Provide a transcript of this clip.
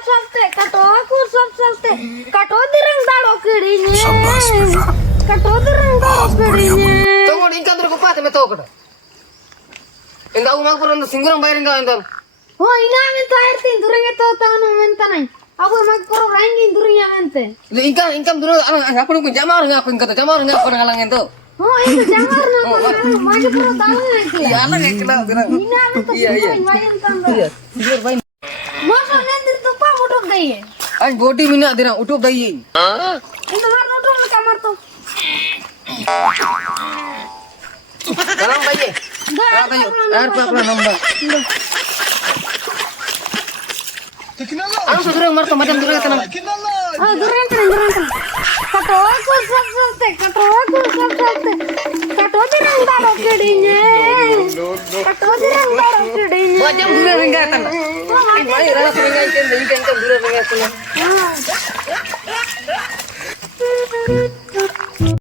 salte, kato dirang daro kirinya, kato dirang daro kirinya. Tunggu, ingkang dulu kupat, meto kada. Enggak umak pun singgung bayar enggak entar. Oh, ini amin tuh air tin, durang itu tangan menta nai. Aku emak koro rangi durangnya mente. Ingkang dulu anak pun jamar enggak pun kata jamar enggak pun ngalang itu. Oh, itu jamar na, maju koro tahu nggak Iya, anak yang kena gerak. Ini amin tuh singgung bayar tanda. Iya, singgur bayi. Masa nendir tuh pak udah gaya. Ay body mina dirang utup dayi. Itu har udah di kamar tuh. Sekarang bayi. Dah, Air apa nambah. Anu segera marto macam segera tenang. ah, durang kan. Kato aku salte, kato dirang daro kirinya, kato dirang daro kirinya. Macam segera enggak tenang. Bayi rasa enggak ingkang dulu enggak tenang. Ah,